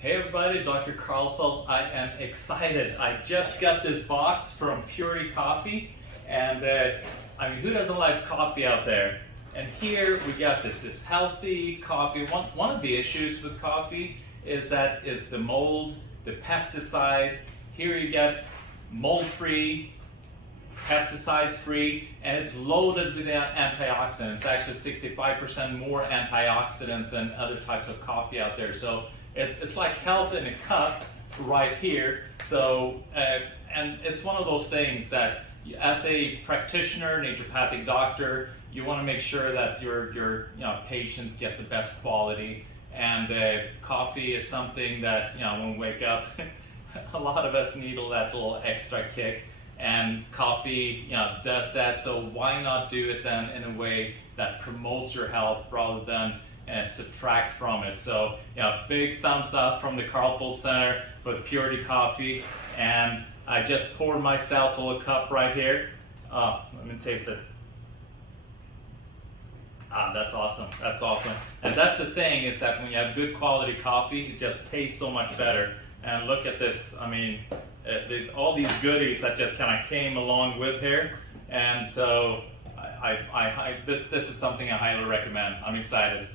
Hey everybody, Dr. Karlfeldt. I am excited. I just got this box from Purity Coffee, and I mean, who doesn't like coffee out there? And here we got this healthy coffee. One of the issues with coffee is the mold, the pesticides. Here you get mold-free, pesticide-free, and it's loaded with antioxidants. Actually, 65% more antioxidants than other types of coffee out there. So it's like health in a cup right here. So, and it's one of those things that as a practitioner, naturopathic doctor, you want to make sure that your patients get the best quality. And coffee is something that, when we wake up, a lot of us need that little extra kick. And coffee, does that. So why not do it then in a way that promotes your health rather than subtract from it? So, big thumbs up from the Karlfeldt Center for the Purity Coffee. And I just poured myself a little cup right here. Let me taste it. That's awesome. That's awesome. And that's the thing, is that when you have good quality coffee, it just tastes so much better. And look at this. I mean, all these goodies that just kind of came along with here. And so this is something I highly recommend. I'm excited.